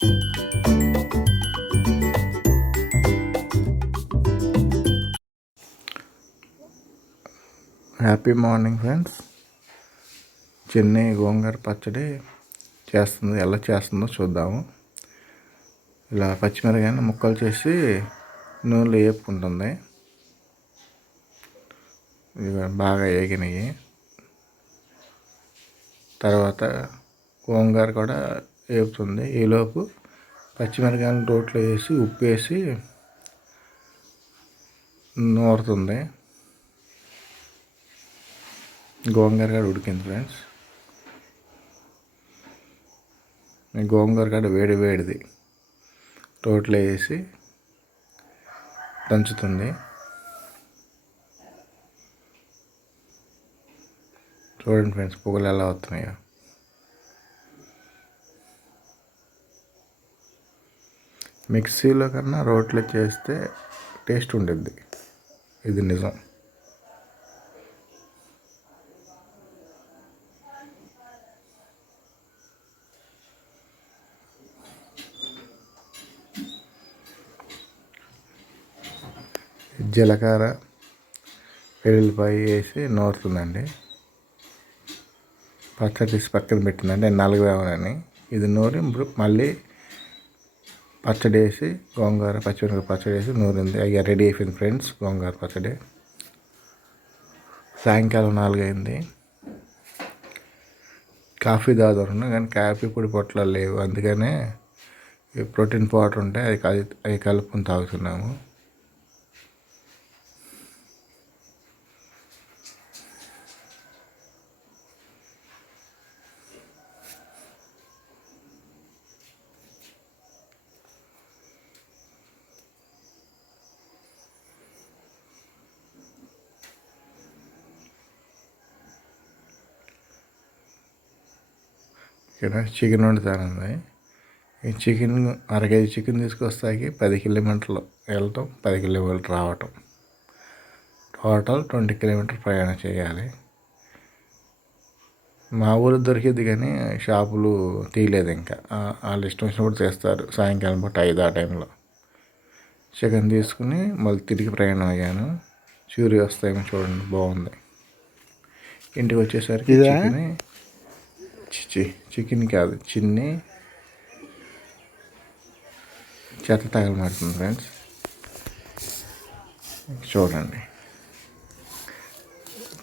Happy morning friends. చిన్ని గోంగూర పచ్చడి చేస్తుంది. ఎలా చేస్తుందో చూద్దాము. ఇలా పచ్చిమిరపకాయలు ముక్కలు చేసి నూనెలో వేపుకుంటుంది. ఇవి బాగా వేగినాయి. తర్వాత గోంగూర కూడా వేపుతుంది. ఈలోపు పచ్చిమిరపకాయలు రోట్లో వేసి ఉప్పు వేసి నూరుతుంది. గోంగూర కూడా ఉడికింది ఫ్రెండ్స్. గోంగూర కూడా వేడిది రోట్లో వేసి దంచుతుంది. చూడండి ఫ్రెండ్స్, పొగలు ఎలా వస్తున్నాయో. మిక్సీలో కన్నా రోట్లో చేస్తే టేస్ట్ ఉండిద్ది, ఇది నిజం. జీలకర్ర వెల్లుల్లిపాయ వేసి నూరుతుందండి. పచ్చడి తీసి పక్కన పెట్టిందండి నలగవేమని. ఇది నూరి మళ్ళీ పచ్చడి వేసి గోంగూర పచ్చిమిరపకాయ పచ్చడి వేసి నూరింది. అయ్యా రెడీ అయిపోయింది ఫ్రెండ్స్ గోంగూర పచ్చడి. సాయంకాలం 4 అయింది. కాఫీ తాగుతున్నాం కానీ కాఫీ పొడి పొట్లాలు లేవు. అందుకనే ప్రోటీన్ పౌడర్ ఉంటే అవి కలుపుకొని తాగుతున్నాము. ఇక్కడ చికెన్ వండుతానండి. ఈ చికెన్ అరకేజీ చికెన్ తీసుకొస్తాకి 10 కిలోమీటర్లు వెళ్ళటం, 10 కిలోమీటర్లు రావటం, టోటల్ 20 కిలోమీటర్లు ప్రయాణం చేయాలి. మా ఊరు దొరికిద్ది కానీ షాపులు తీయలేదు ఇంకా. వాళ్ళు ఇష్టం వచ్చినప్పుడు చేస్తారు. సాయంకాలం పూట 5 ఆ టైంలో చికెన్ తీసుకుని మళ్ళీ తిరిగి ప్రయాణం అయ్యాను. సూర్య వస్తాయేమో చూడండి, బాగుంది. ఇంటికి వచ్చేసరికి చికెన్ కాదు చిన్ని చెత్త తగలమాడుతుంది ఫ్రెండ్స్. చూడండి.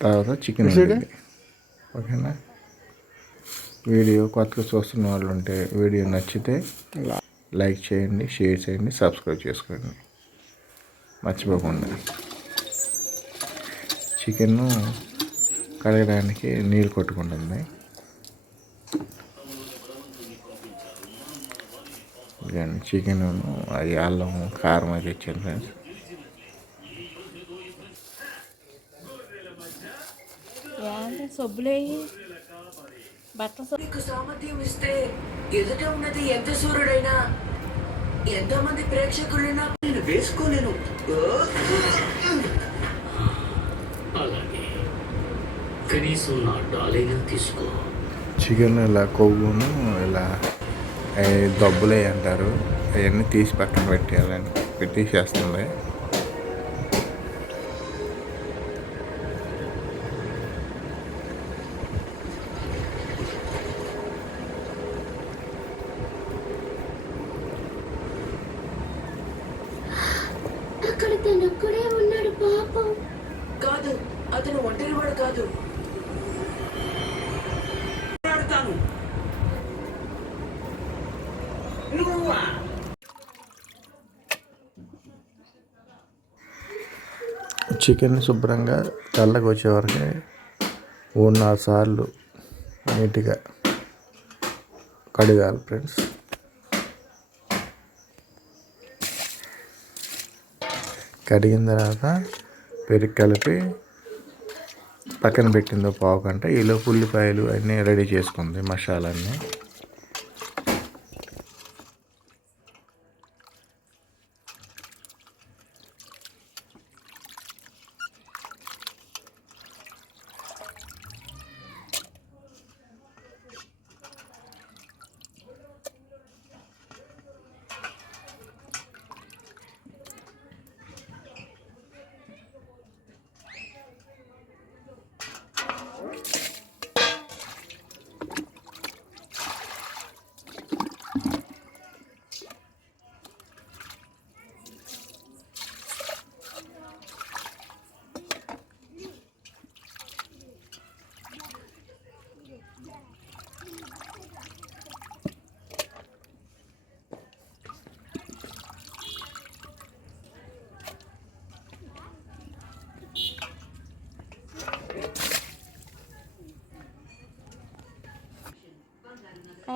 తర్వాత చికెన్ ఓకేనా. వీడియో కొత్తగా చూస్తున్న వాళ్ళు ఉంటే వీడియో నచ్చితే లైక్ చేయండి, షేర్ చేయండి, సబ్స్క్రైబ్ చేసుకోండి మర్చిపోకుండా. చికెన్ కడగడానికి నీళ్ళు కొట్టుకుంటుంది. చికెన్ అది అల్లం కారం అయితే ఇచ్చాను ఫ్రెండ్స్. సామర్థ్యం ఇస్తే ఎదుట ఉన్నది ఎంత సూర్యుడైనా ఎంతమంది ప్రేక్షకులైనా నేను వేసుకోలేను. అలాగే కనీసం నా డాలైనా తీసుకో. చికెన్ ఇలా కొవ్వును ఇలా దబ్బులే అంటారు, అవన్నీ తీసి పక్కన పెట్టేయాలని పెట్టేసేస్తుంది. అక్కడ తనొక్కడే ఉన్నాడు పాపం. కాదు, అతను ఒంటరివాడు కాదు. చికెన్ శుభ్రంగా తెల్లగా వచ్చేవరకు 3-4 సార్లు నీట్గా కడగాలి ఫ్రెండ్స్. కడిగిన తర్వాత పెరుగు కలిపి పక్కన పెట్టిందో పావు గంట. ఈలోపు ఉల్లిపాయలు అన్నీ రెడీ చేసుకుంది, మసాలాన్ని.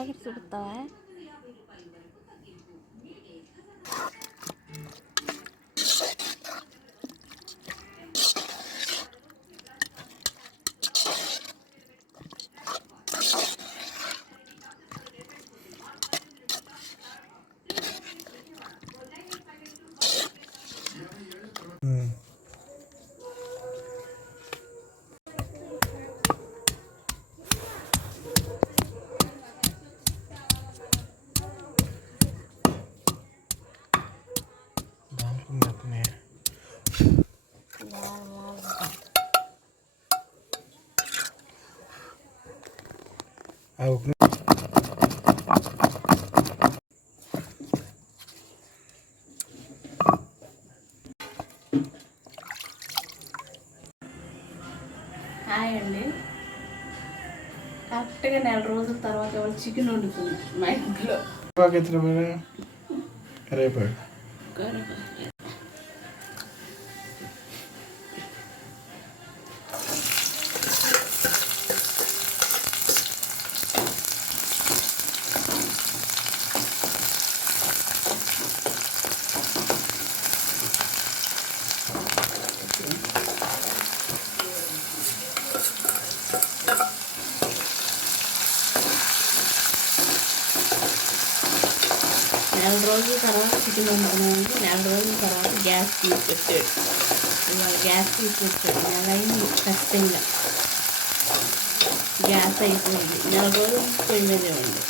ప్యాకెట్ చూపుతావా? హాయ్ అండి. కరెక్ట్గా 4 రోజుల తర్వాత వాళ్ళు చికెన్ వండుతుంది మా ఇంట్లో. రేపు నెల రోజుల తర్వాత చికెన్ వండుకున్నామంటే 4 రోజుల తర్వాత గ్యాస్ తీసుకొచ్చాడు. ఇవాళ గ్యాస్ తీసుకొచ్చాడు. నెల అయింది ఖచ్చితంగా. గ్యాస్ అయిపోయింది. 4 రోజులు పొయ్యి మీదే ఉంది.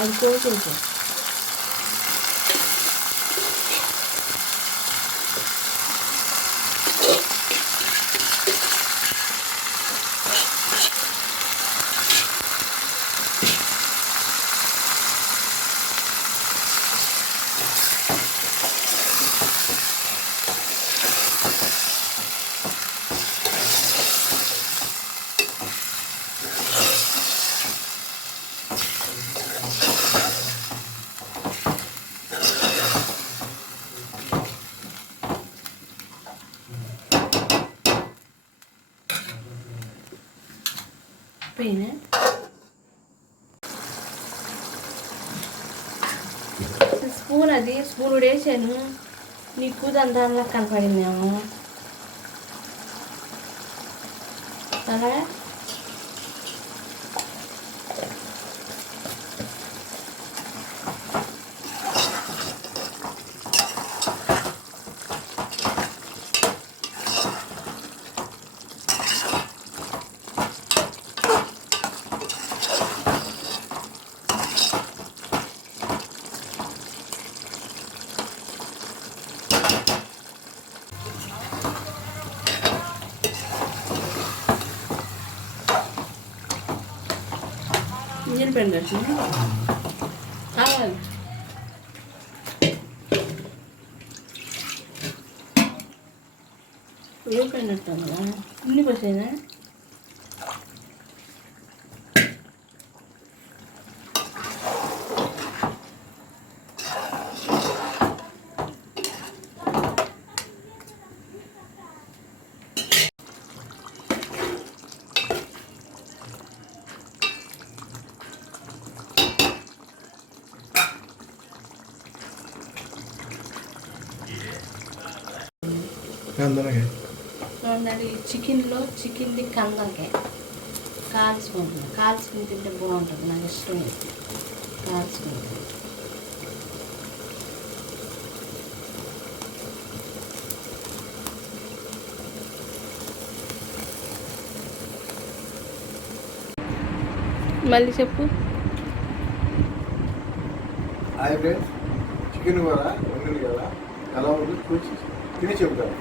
అది కోసేసాడు. పోయినా స్పూన్ ఉడేసాను. నీకు దానిలా కనపడిందేమో కదా. ఇంజిన్ పెన్ వచ్చింది కావాలి. ఏం పెన్ పెట్టాను కదా ఇన్ని పోసేనా. చూడండి చికెన్ది కందకాయ కాల్చుకుంటున్నాను. కాల్చుకుని తింటే బాగుంటుంది. నాకు ఇష్టం అయితే కాల్చుకుంటుంది. మళ్ళీ చెప్పు. హాయ్ ఫ్రెండ్స్, చికెన్ కూర వండింది కదా, ఎలా ఉంది చూసి తిని చెబుతాను.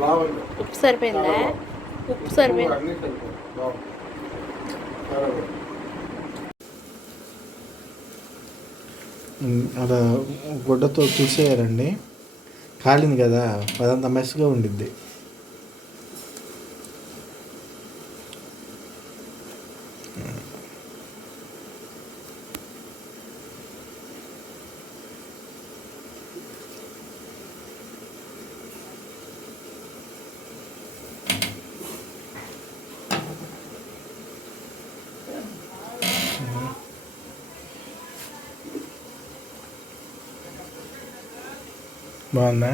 బాగుంది. ఉప్పు సరిపోయిందా? ఉప్పు సరిపోయింది. అన్నీ సరిపోయింది. బాగుంది. చాలా బాగుంది. అలా గుడ్డతో తుడిసేయాలండి. కాలింది కదా, అదంతా మెస్గా ఉండిద్ది. బాగుందా?